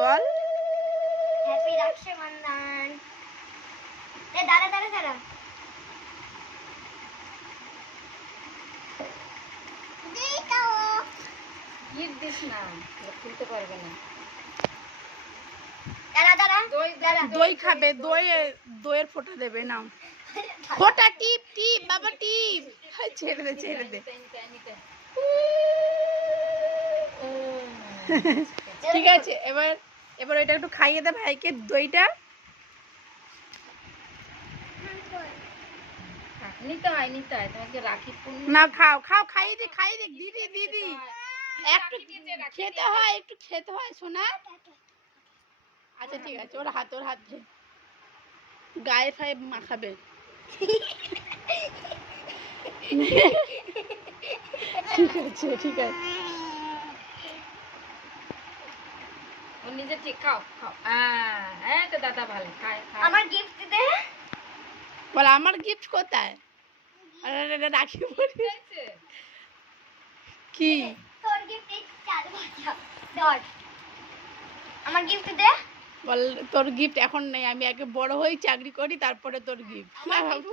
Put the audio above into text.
বন্ধন এ দাঁড়া দাঁড়া দাঁড়া। গিফট দিস না খুলতে পারবে না। দাঁড়া দাঁড়া। দই দাঁড়া। খাবে দই। দইয়ের ফোঁটা দেবে নাও। ফোঁটা টিপ টিপ বাবা টিপ। ছেড়ে দে ছেড়ে দে। ঠিক আছে এবার এবার ওইটা একটু খাইয়ে দে ভাইকে দইটা। হ্যাঁ, নিতে হয় নিতে হয় তোমাকে রাখি না খাও খাও খাইয়ে দে খাইয়ে দে দিদি দিদি। একটু খেতে হয় একটু খেতে হয় আচ্ছা ঠিক আছে ওর হাত ওর হাত। গায়ে ফায়ে মাখাবে। ঠিক আছে ঠিক আছে। নিজে ঠিক খাও খাও। হ্যাঁ হ্যাঁ তো দাদা ভালো খায় আমার গিফট দে বল আমার গিফট কোথায়? রাখি বলি। কি? তোর গিফট এই চার ধর। আমার গিফট দে। বল তোর গিফট এখন নেই আমি আগে বড় হই চাকরি করি তারপরে তোর গিফট না বাবু।